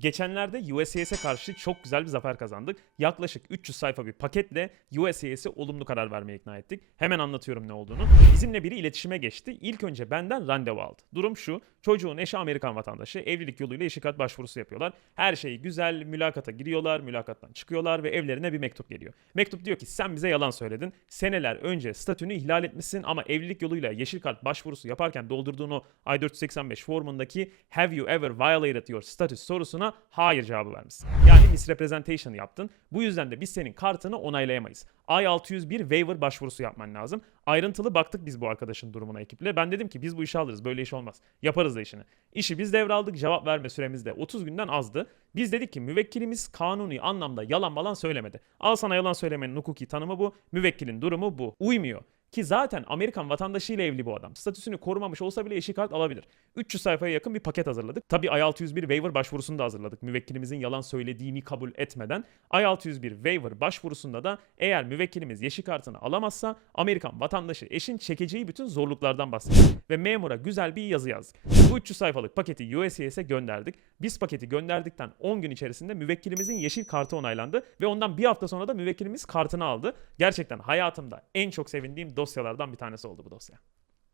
Geçenlerde USCIS'e karşı çok güzel bir zafer kazandık. Yaklaşık 300 sayfa bir paketle USCIS'i olumlu karar vermeye ikna ettik. Hemen anlatıyorum ne olduğunu. Bizimle biri iletişime geçti. İlk önce benden randevu aldı. Durum şu. Çocuğun eşi Amerikan vatandaşı. Evlilik yoluyla eşikat başvurusu yapıyorlar. Her şey güzel. Mülakata giriyorlar. Mülakattan çıkıyorlar ve evlerine bir mektup geliyor. Mektup diyor ki sen bize yalan söyledin. Seneler önce statünü ihlal etmişsin ama evlilik yoluyla yeşil kart başvurusu yaparken doldurduğun o I-485 formundaki Have you ever violated your status sorusuna hayır cevabı vermişsin. Yani misrepresentation yaptın. Bu yüzden de biz senin kartını onaylayamayız. I-601 waiver başvurusu yapman lazım. Ayrıntılı baktık biz bu arkadaşın durumuna ekiple. Ben dedim ki biz bu işi alırız. Böyle iş olmaz. Yaparız da işini. İşi biz devraldık. Cevap verme süremiz de 30 günden azdı. Biz dedik ki müvekkilimiz kanuni anlamda yalan malan söylemedi. Al sana yalan söylemenin hukuki tanımı bu. Müvekkilin durumu bu. Uymuyor. Ki zaten Amerikan vatandaşıyla evli bu adam. Statüsünü korumamış olsa bile eşi kart alabilir. 300 sayfaya yakın bir paket hazırladık. Tabii I-601 waiver başvurusunu da hazırladık. Müvekkilimizin yalan söylediğini kabul etmeden. I-601 waiver başvurusunda da eğer müvekkilimiz yeşil kartını alamazsa Amerikan vatandaşı eşin çekeceği bütün zorluklardan bahsediyor. Ve memura güzel bir yazı yazdık. Bu 300 sayfalık paketi USCIS'e gönderdik. Biz paketi gönderdikten 10 gün içerisinde müvekkilimizin yeşil kartı onaylandı ve ondan bir hafta sonra da müvekkilimiz kartını aldı. Gerçekten hayatımda en çok sevindiğim dosyalardan bir tanesi oldu bu dosya.